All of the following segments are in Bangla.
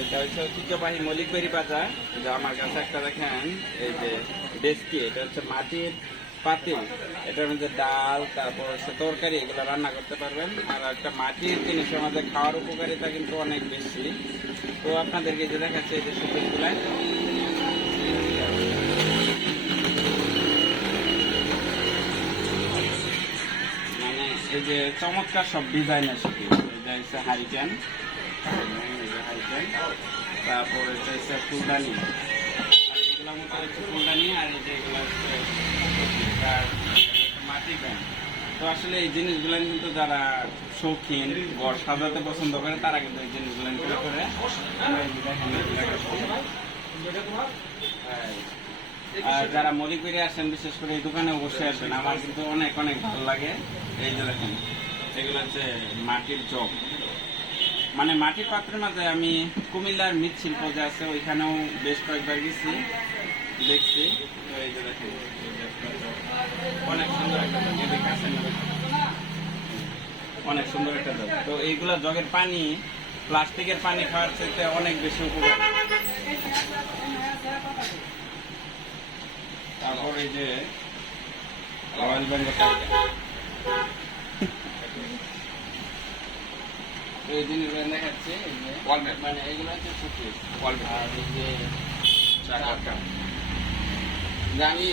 এটা হচ্ছে ঐতিহ্যবাহী মলিকবেরি বাজার। যে আমার কাছে একটা দেখেন, এই যে ডেস্কি এটা হচ্ছে মাটির পাতিল। এটার মধ্যে ডাল, তারপর হচ্ছে তরকারি, এগুলো রান্না করতে পারবেন। আর একটা মাটির জিনিসের মধ্যে খাওয়ার উপকারিতা কিন্তু অনেক বেশি। তো আপনাদেরকে যে দেখাচ্ছে, এই যে সুযোগগুলো মানে এই যে চমৎকার সব ডিজাইনের সাথে এটা হচ্ছে হারিকেন। হারিকেন তারপর এটা হচ্ছে ফুলদানি এগুলোর মধ্যে হচ্ছে ফুলদানি আর এই যে এগুলো মাটি ব্যান তো আসলে এই জিনিসগুলো কিন্তু যারা শৌখিন ঘর সাজাতে পছন্দ করে, তারা কিন্তু এই জিনিসগুলো করে হ্যাঁ। আর যারা মরি করে আসেন বিশেষ করে এই দোকানে অবশ্যই আসবেন আমার কিন্তু অনেক অনেক ভালো লাগে এই যে দেখেন। এগুলো হচ্ছে মাটির জগ মানে মাটির পাত্রের মাঝে আমি কুমিল্লার মৃৎশিল্প যে আছে, ওইখানেও বেশ কয়েকবার গেছি, দেখছি। অনেক সুন্দর একটা জগ। অনেক সুন্দর একটা জগ তো এইগুলা জগের পানি, প্লাস্টিকের পানি খাওয়ার চাইতে অনেক বেশি উপকার তারপর এই যে, রয়্যাল বেঙ্গল টাইগার তো এই জিনিসগুলো দেখাচ্ছে এই মানে এগুলো হচ্ছে সুপিস Walnut. আর এই যে চারটা জানি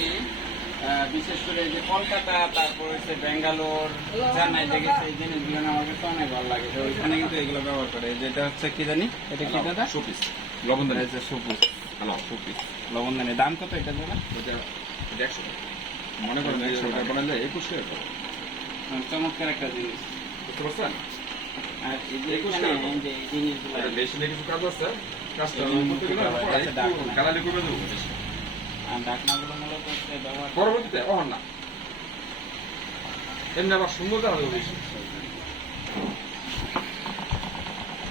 বিশেষ করে যে কলকাতা তারপর হচ্ছে ব্যাঙ্গালোর চেন্নাই দেখেছি এই জিনিসগুলো আমার কাছে অনেক ভালো লাগে। তো ওইখানে কিন্তু এগুলো ব্যবহার করে। যেটা হচ্ছে কি জানি এটা কি দাদা? শোপিস লবণদানি। এটা সুপুস হ্যালো শোপিস লবণদানি। দাম কত এটা দাদা? এটা একশো মনে করেন একশো টাকা। টাকা বানালে একুশ টাকা চমৎকার একটা জিনিস। বুঝতে পারছেন? পরবর্তীতে অহন না। এমনি আবার সুন্দর দেখা যাবে বেশি।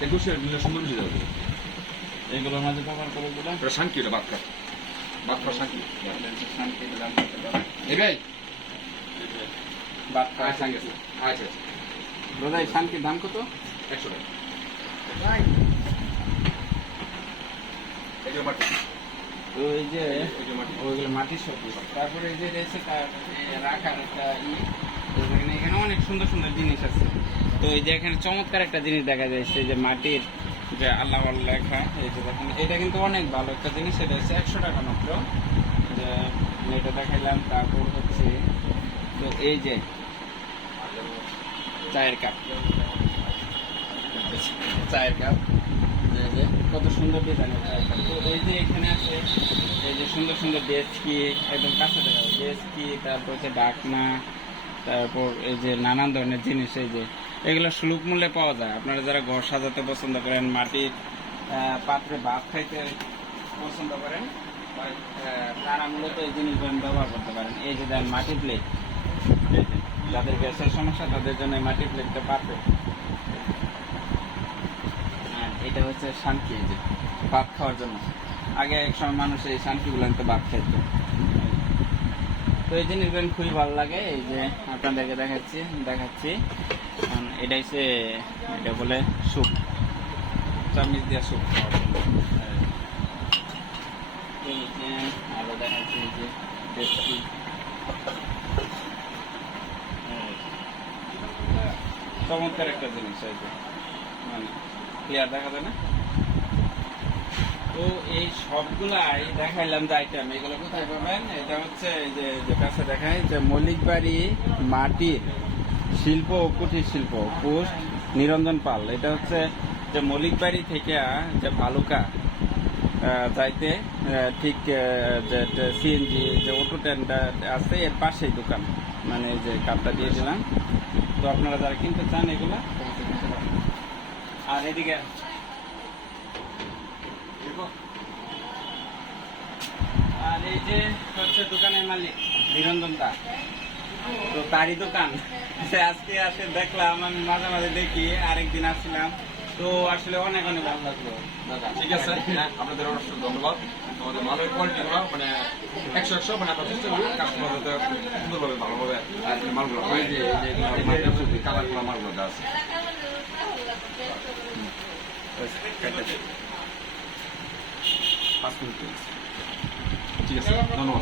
একুশের মিলে সুন্দর বেশি যাবে। এগুলোর মাঝে ব্যবহার করে দিলাম। শান্তি এটা বাদ খা শান্তি। শান্তি ভাই। বাদ আচ্ছা শান্তি। আচ্ছা আচ্ছা দাদা এই শান্তির দাম কত? একশো টাকা। যে তো এই ওইগুলো মাটির সবজি। তারপরে এই যে রয়েছে তার রাখার একটা ই। এখানে অনেক সুন্দর সুন্দর জিনিস আছে। তো এই যে এখানে চমৎকার একটা জিনিস দেখা যাচ্ছে যে মাটির যে আল্লাহ আল্লাহ লেখা এই যে দেখেন এটা কিন্তু অনেক ভালো একটা জিনিস এটা হচ্ছে একশো টাকা মাত্র। যে এটা দেখাইলাম তারপর হচ্ছে তো এই যে চায়ের কাপ। চায়ের কাপ। যে, কত সুন্দর ডিজাইন তো এই যে এখানে আছে, এই যে সুন্দর সুন্দর ডেস্কি, একদম কাছে দেখা ডেস্কি, তারপর হচ্ছে ডাকনা তারপর এই যে নানান ধরনের জিনিস এই যে। এগুলো সুলভ মূল্যে পাওয়া যায়। আপনারা যারা ঘর সাজাতে পছন্দ করেন, মাটির পাত্রে ভাত খাইতে পছন্দ করেন তারা মূলত এই জিনিসগুলো ব্যবহার করতে পারেন। এই যে দেন মাটির প্লেট যাদের গ্যাসের সমস্যা, তাদের জন্য মাটির প্লেটটা পারফেক্ট এটা হচ্ছে শান্তি যে ভাত খাওয়ার জন্য। আগে এক সময় মানুষ এই শান্তিগুলো আনতে, ভাত খেত। তো এই জিনিসগুলো খুবই ভালো লাগে। এই যে আপনাদেরকে দেখাচ্ছি দেখাচ্ছি। এটা হচ্ছে, এটা বলে স্যুপ। চামিচ দিয়া স্যুপ খাওয়ার জন্য। আরও দেখাচ্ছি যে চমৎকার একটা জিনিস এই মানে ক্লিয়ার দেখা যায় না? তো এই সবগুলাই দেখাইলাম যে আইটেম এগুলো কোথায় পাবেন? এটা হচ্ছে যে যে কাছে দেখায় যে মল্লিক বাড়ি মাটির শিল্প ও কুটির শিল্প, পোস্ট নিরঞ্জন পাল। এটা হচ্ছে যে মল্লিক বাড়ি থেকে যে ভালুকা যাইতে ঠিক যে সিএনজি যে অটো ট্যান্ডটা আছে, এর পাশেই দোকান। মানে যে কাপটা দিয়ে দিলাম। তো আপনারা যারা কিনতে চান এগুলা। আর এদিকে আর এই যে হচ্ছে দোকানের মালিক, নিরঞ্জন দা। তো তারই দোকান। আজকে আসে, দেখলাম, আমি মাঝে মাঝে দেখি, আরেকদিন আসছিলাম। তো আসলে অনেক অনেক ভালো লাগল। দাদা ঠিক আছে। আপনাদের অবশ্যই ধন্যবাদ। আমাদের কোয়ালিটি গুলো মানে একশো একশো মানে আমরা চেষ্টা করি কাস্টমার যাতে সুন্দরভাবে ভালোভাবে মালগুলো হয় যে কালারগুলো মালগুলো আছে। পাঁচ মিনিট। ঠিক আছে ধন্যবাদ।